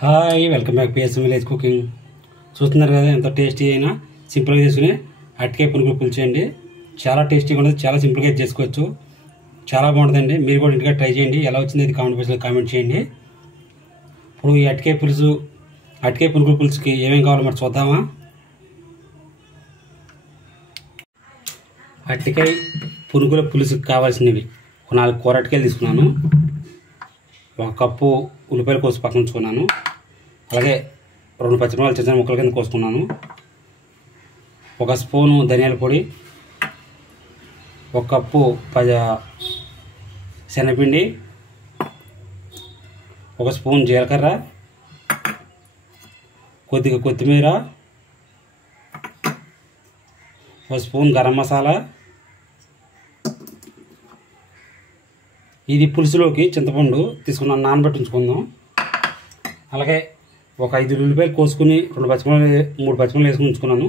Hi welcome back PSM village cooking. చూస్తున్నారు కదా ఎంత టేస్టీ అయినా సింపుల్గా చేసుకుని అరటికాయ పునుగులు పులుసు అండి. చాలా టేస్టీగా ఉంటుంది, చాలా సింపుల్గా చేసుకోవచ్చు, చాలా బాగుంటుందండి. మీరు కూడా ఇంటిగా ట్రై చేయండి. ఎలా వచ్చింది ఇది కామెంట్ బాక్స్లో కామెంట్ చేయండి. ఇప్పుడు ఈ అరటికాయ పునుగుల పులుసుకి ఏమేమి కావాలో మరి చూద్దామా. అరటికాయ పునుగుల పులుసుకి కావాల్సినవి ఒక 4 కూర అరటికాయలు తీసుకున్నాను, 1 కప్పు ఉల్లిపాయలు కోసి పక్కన ఉంచుకున్నాను, అలాగే 2 పచ్చిమిరపకాయలు చిన్న ముక్కల కింద కోసుకున్నాను, 1 స్పూను ధనియాల పొడి, 1 కప్పు శనగపిండి, 1 స్పూన్ జీలకర్ర, కొద్దిగా కొత్తిమీర, 1 స్పూన్ గరం మసాలా. ఇది పులుసులోకి చింతపండు తీసుకున్నాను, నానబెట్టి ఉంచుకుందాం. అలాగే ఒక 5 ఉల్లిపాయలు కోసుకుని 3 పచ్చిమిరపకాయలు వేసుకుని ఉంచుకున్నాను.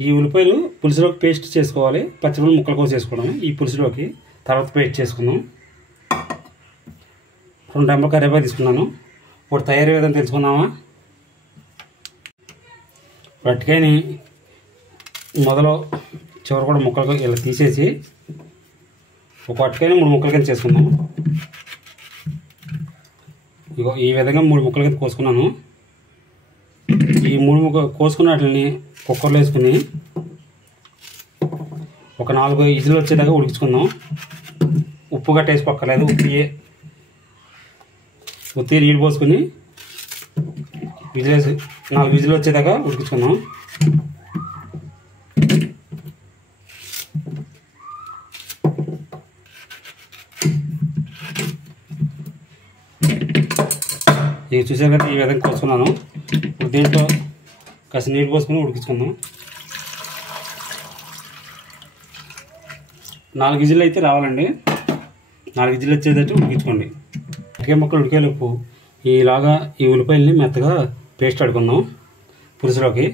ఈ ఉల్లిపాయలు పులుసులోకి పేస్ట్ చేసుకోవాలి, పచ్చిమిరపకాయలు ముక్కలు కోసి వేసుకోవడం ఈ పులుసులోకి, తర్వాత పేస్ట్ చేసుకుందాం. 2 రెమ్మల కరివేపాకు తీసుకున్నాను. ఇప్పుడు తయారీ విధానం తెలుసుకుందామా. అరటికాయని మొదలు చివరి కూడా ముక్కలు ఇలా తీసేసి ఒక అరటికాయని 3 ముక్కల కింద చేసుకుందాం. ఇగో ఈ విధంగా 3 ముక్కల కింద కోసుకున్నాను. ఈ 3 ముక్కలు కోసుకున్న వాటిని కుక్కర్లో వేసుకుని ఒక 4 విజిల్ వచ్చేదాకా ఉడికించుకుందాం. ఉప్పు గట్ట వేసి పక్కలేదు, ఉత్తి నీళ్ళు పోసుకుని 4 విజిల్ వచ్చేదాకా ఉడికించుకుందాం. ఇవి చూసారు కదా, ఈ విధంగా కోసుకున్నాను. ఇప్పుడు దీంట్లో కాస్త నీళ్ళు పోసుకొని ఉడికించుకుందాం. 4 విజిల్లు అయితే రావాలండి, 4 విజిల్లు వచ్చేటట్టు ఉడికించుకోండి. అరటికాయ ముక్కలు ఉడికేలోపు ఇలాగా ఈ ఉల్లిపాయలని మెత్తగా పేస్ట్ ఆడుకుందాం పులుసులోకి.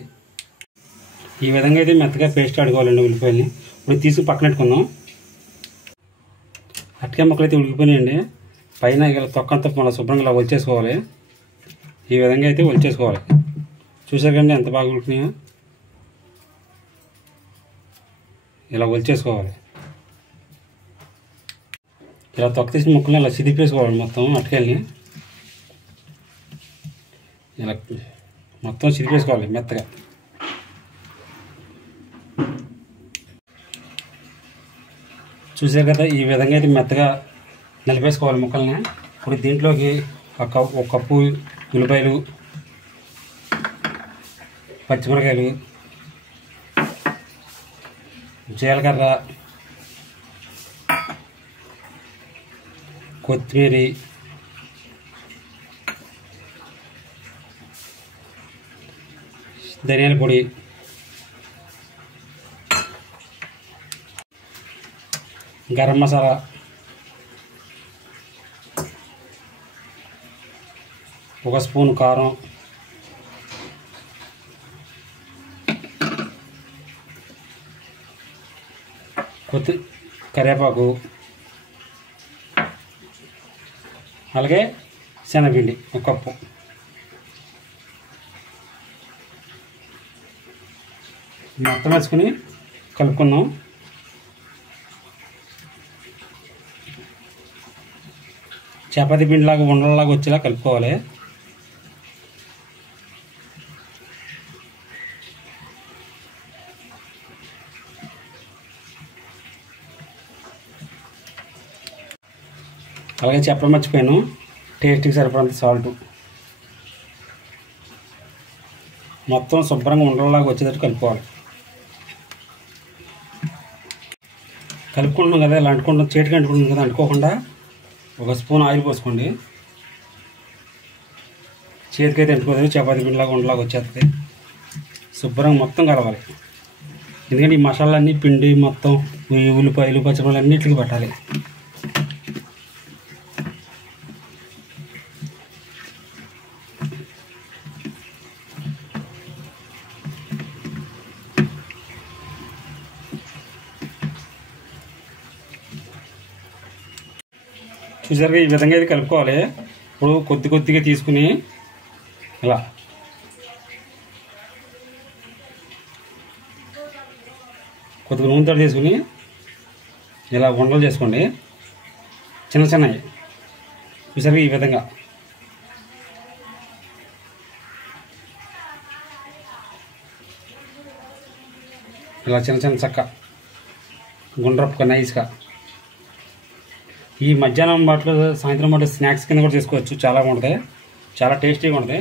ఈ విధంగా అయితే మెత్తగా పేస్ట్ ఆడుకోవాలండి ఉల్లిపాయలని. ఇప్పుడు తీసుకుని పక్కన పెట్టుకుందాం. అరటికాయ ముక్కలు అయితే ఉడికిపోయినాయండి. పైన ఇలా తొక్కంతా మళ్ళీ శుభ్రంగా ఇలా ఒలిచేసుకోవాలి. ఈ విధంగా అయితే ఒలిచేసుకోవాలి. చూసారు కండి ఎంత బాగా ఉడికినాయో. ఇలా ఒలిచేసుకోవాలి. ఇలా తొక్క తీసిన ముక్కల్ని ఇలా సిదిపేసుకోవాలి మొత్తం అరటికాయలని. ఇలా మొత్తం సిదిపేసుకోవాలి మెత్తగా. చూసారు కదా, ఈ విధంగా అయితే మెత్తగా నలిపేసుకోవాలి ముక్కల్ని. ఇప్పుడు దీంట్లోకి 1 కప్పు ఉల్లిపాయలు, పచ్చిమిరకాయలు, జీలకర్ర, కొత్తిమీర, ధనియాల పొడి, గరం మసాలా, ఒక స్పూన్ కారం, కరివేపాకు, అలాగే శనగపిండి 1 కప్పు. మొత్తం వేసుకుని కలుపుకుందాం. చపాతీ పిండిలాగా ఉండలాగా వచ్చేలా కలుపుకోవాలి. అలాగే చెప్పడం మర్చిపోయాను, టేస్ట్కి సరిపడంత సాల్ట్. మొత్తం శుభ్రంగా ఉండలాగా వచ్చేటట్టు కలుపుకోవాలి. కలుపుకుంటున్నాం కదా, ఇలా అంటుకుంటాం, చేతికి అంటుకుంటుంది కదా, అంటుకోకుండా 1 స్పూన్ ఆయిల్ పోసుకోండి. చేతికైతే అంటుకోదు, చపాతీ పిండిలాగా ఉండలాగా వచ్చేస్తుంది. శుభ్రంగా మొత్తం కలవాలి. ఎందుకంటే ఈ మసాలాలన్నీ పిండి మొత్తం ఈ ఉల్లిపాయలు పచ్చిమిరపకాయలు అన్నిటికీ పట్టాలి. చూసారుగా ఈ విధంగా ఇది కలుపుకోవాలి. ఇప్పుడు కొద్ది కొద్దిగా తీసుకుని ఇలా కొద్దిగా నూనెతో తీసుకుని ఇలా ఉండలు చేసుకోండి, చిన్న చిన్నవి చూసారు ఈ విధంగా. ఇలా చిన్న చిన్న చక్క గుండ్రపుగా నైస్గా. ఈ మధ్యాహ్నం బాటలో సాయంత్రం బాటలో స్నాక్స్ కింద కూడా చేసుకోవచ్చు, చాలా బాగుంటుంది, చాలా టేస్టీగా ఉంటుంది.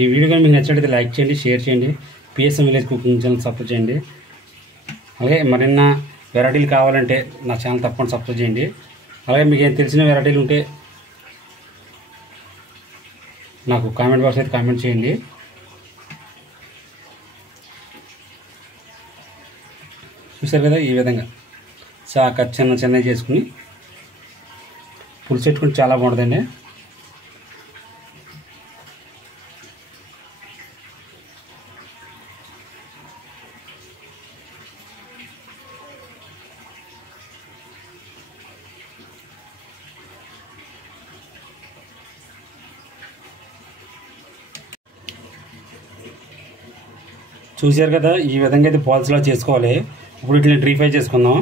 ఈ వీడియో కానీ మీకు నచ్చినట్లయితే లైక్ చేయండి, షేర్ చేయండి, PSM village cooking channel subscribe చేయండి. అలాగే మరిన్న వెరైటీలు కావాలంటే నా ఛానల్ తప్పకుండా సబ్స్క్రైబ్ చేయండి. అలాగే మీకు ఏం తెలిసిన వెరైటీలు ఉంటే నాకు కామెంట్ బాక్స్ అయితే కామెంట్ చేయండి. చూసారు కదా ఈ విధంగా చాక చిన్న చిన్నవి చేసుకుని పులుసు పెట్టుకుని చాలా బాగుంటుందండి. చూసారు కదా ఈ విధంగా అయితే బాల్స్లా చేసుకోవాలి. ఇప్పుడు వీటిని డ్రీ ఫ్రై చేసుకుందాం.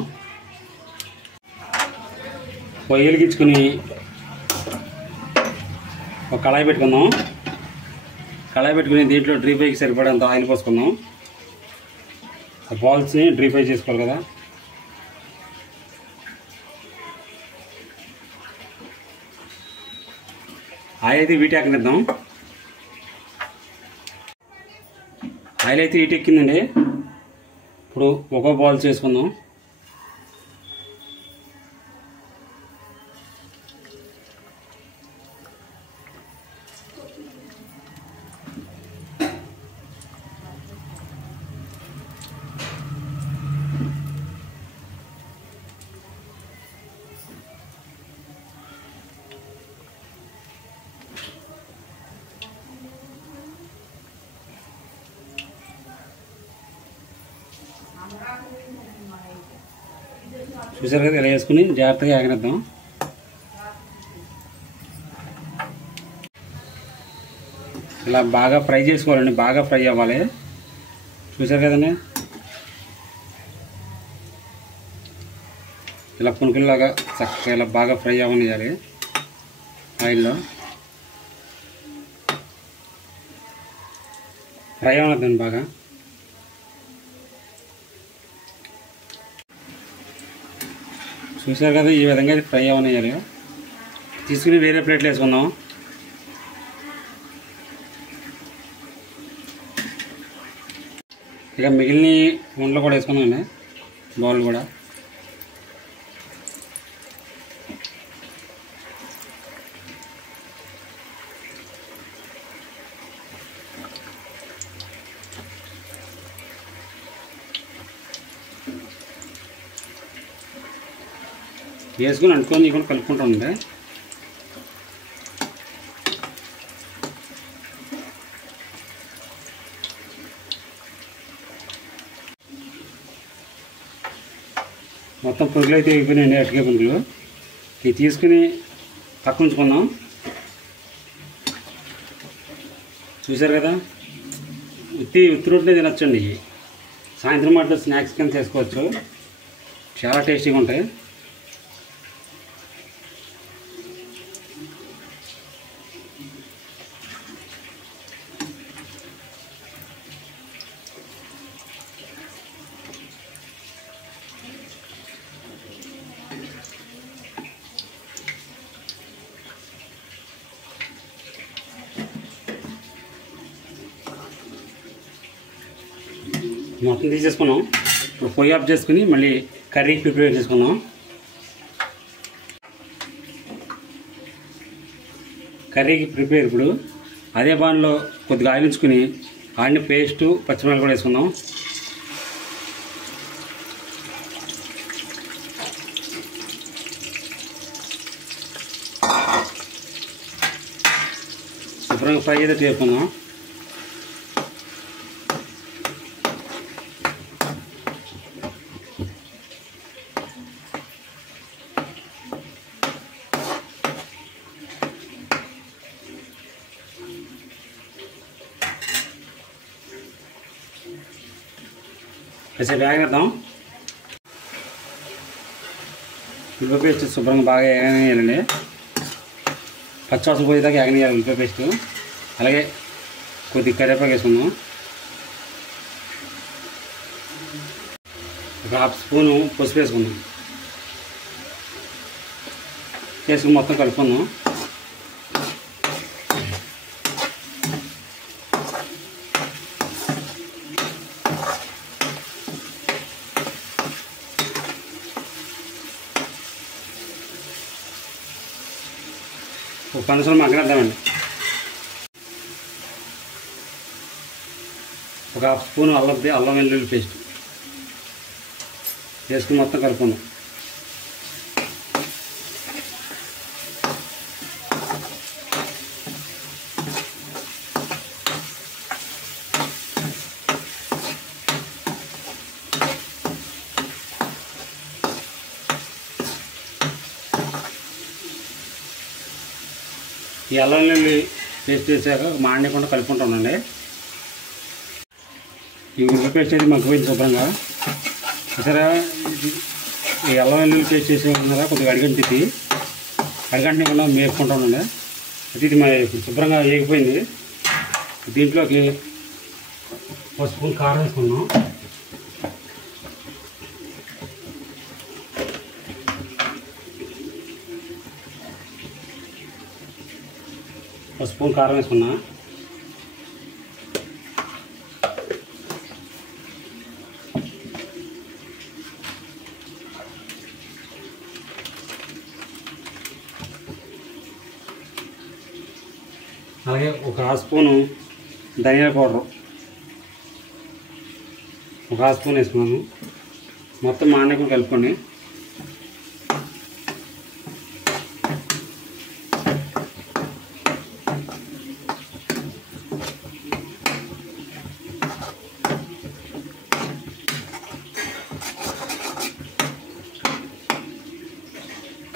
పొయ్యి వెలిగించుకుని ఒక కళాయి పెట్టుకుందాం. కళాయి పెట్టుకుని దీంట్లో డ్రీ ఫ్రైకి సరిపడేంత ఆయిల్ పోసుకుందాం. బాల్స్ని డ్రీ ఫ్రై చేసుకోవాలి కదా. ఆయిల్ అయితే వీటి ఎక్కనిద్దాం. ఆయిల్ అయితే వీటి ఎక్కిందండి. ఇప్పుడు ఒక్కో బాల్ చేసుకుందాం. చూసారు కదా ఇలా వేసుకుని జాగ్రత్తగా ఆగనిద్దాం. ఇలా బాగా ఫ్రై చేసుకోవాలండి, బాగా ఫ్రై అవ్వాలి. చూసారు కదండి ఇలా పునుకుల్లాగా చక్కగా ఇలా బాగా ఫ్రై అవ్వనియాలి ఆయిల్లో. ఫ్రై అవ్వద్దండి బాగా. చూసారు కదా ఈ విధంగా అయితే ఫ్రై అవ్వనియాలి. తీసుకుని వేరే ప్లేట్లు వేసుకుందాం. ఇక మిగిలిన ఉండలు కూడా వేసుకుందామండి, బౌల్ కూడా. వేసుకుని అంటుకొని కూడా కలుపుకుంటూ ఉండే. మొత్తం పురుగులు అయితే అయిపోయినాయండి, అటుకే పురుగులు. ఇవి తీసుకుని పక్కన ఉంచుకుందాం. చూసారు కదా ఉత్తి రొట్టె తినొచ్చండి. ఇవి సాయంత్రం మాటలో స్నాక్స్ కింద చేసుకోవచ్చు, చాలా టేస్టీగా ఉంటాయి. మొత్తం తీసేసుకున్నాం. ఇప్పుడు పొయ్యి ఆఫ్ చేసుకుని మళ్ళీ కర్రీకి ప్రిపేర్ చేసుకుందాం. కర్రీకి ప్రిపేర్ ఇప్పుడు అదే బాణలో కొద్దిగా ఆయిల్ ఉంచుకుని ఆయిల్ని పేస్టు పచ్చిమిరపకాయలు కూడా వేసుకుందాం. శుభ్రంగా ఫ్రై అయితే చేసుకుందాం. కాసేపు వేగనిద్దాం. ఉల్లిపాయ పేస్ట్ శుభ్రంగా బాగా వేగనియాలండి. పచ్చివాసన పోయేదాకా వేగనియాలి ఉల్లిపాయ పేస్ట్. అలాగే కొద్దిగా కరివేపాకు వేసుకుందాం. ఒక హాఫ్ స్పూను పసుపు వేసుకుందాం. వేసుకుని మొత్తం కలుపుకుందాం. ఒక 10 నిమిషాలు మగ్గనిద్దామండి. ఒక హాఫ్ స్పూన్ అల్లం వెల్లుల్లి పేస్ట్ వేసుకుని మొత్తం కలుపుకుందాం. ఈ అల్లం వెల్లుల్లి పేస్ట్ వేసాక మాడకుండా కలుపుకుంటానండి. ఈ ఉల్లిపాయ పేస్ట్ అయితే మగ్గిపోయింది శుభ్రంగా. సరే ఈ అల్లం వెల్లుల్లి పేస్ట్ వేసేకున్నారా కొద్దిగా అడిగంటకుండా మేపుకుంటానండి. అయితే ఇది ఇప్పుడు శుభ్రంగా వేగిపోయింది. దీంట్లోకి ఒక స్పూన్ కారం వేసుకున్నాం. ఒక స్పూన్ కారం వేసుకున్నా. అలాగే ఒక హాఫ్ స్పూను ధనియాల పౌడరు ఒక హాఫ్ స్పూన్ వేసుకున్నాను. మొత్తం మాడకుండా కలుపుకోండి.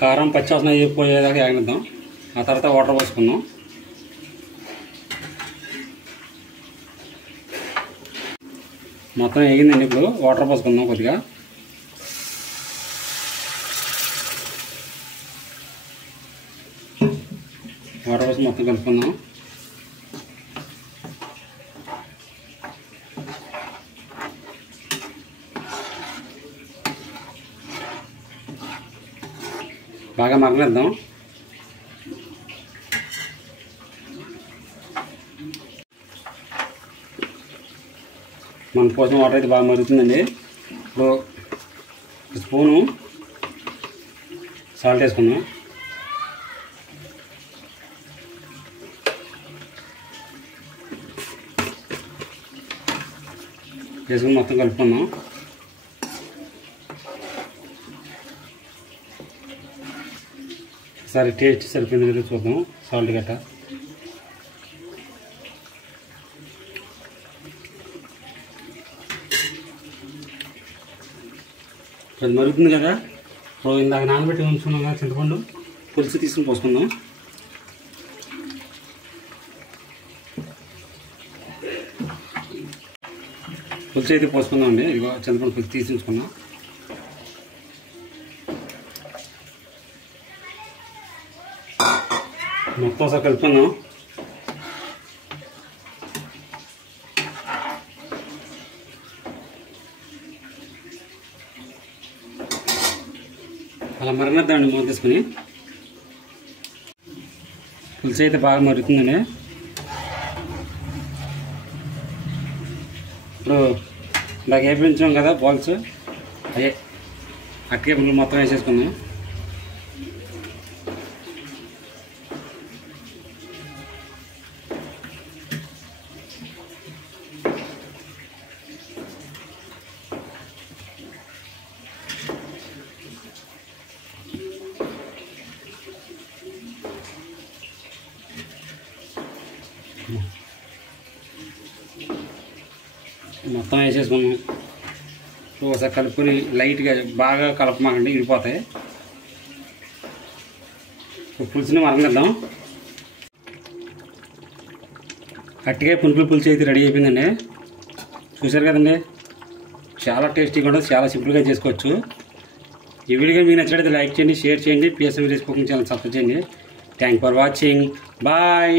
కారం పచ్చివాసన పోయేదాకా వేగనిద్దాం. ఆ తర్వాత వాటర్ పోసుకుందాం. మొత్తం వేగిందండి. ఇప్పుడు వాటర్ పోసుకుందాం. కొద్దిగా వాటర్ పోసి మొత్తం కలుపుకుందాం. బాగా మరగనిద్దాం. మన కోసం వాటర్ అయితే బాగా మరుగుతుందండి. ఇప్పుడు స్పూను సాల్ట్ వేసుకుందాం. వేసుకుని మొత్తం కలుపుకుందాం. ఒకసారి టేస్ట్ సరిపోయింది కదా చూద్దాం. సాల్ట్ గట్ట అది మరుగుతుంది కదా. ఇప్పుడు ఇందాక నానబెట్టి ఉంచుకున్నాం కదా చింతపండు పులుసు తీసుకుని పోసుకుందాం. పులుసు అయితే పోసుకుందాం అండి. ఇదిగో చింతపండు పులుసు తీసి ఉంచుకున్నాం. మొత్తం ఒకసారి కలుపుకుందాం. అలా మరగనిద్దామండి. మూత తీసుకుని పులుసు అయితే బాగా మరుగుతుందండి. ఇప్పుడు ఇందాక వేపించాం కదా బాల్స్, అదే అట్టికే పులుసు మొత్తం వేసేసుకుందాం. మొత్తం వేసేసుకున్నాం. ఒకసారి కలుపుకొని లైట్గా బాగా కలపమాకండి, విడిపోతాయి. పులుసుని మరగనిద్దాం. అట్టికాయ పునుకుల పులుసు అయితే రెడీ అయిపోయిందండి. చూసారు కదండి, చాలా టేస్టీగా ఉండదు, చాలా సింపుల్గా చేసుకోవచ్చు. ఈ వీడియో మీకు నచ్చినట్లయితే లైక్ చేయండి, షేర్ చేయండి, PSM village cooking channel subscribe చేయండి. Thank for watching. బాయ్.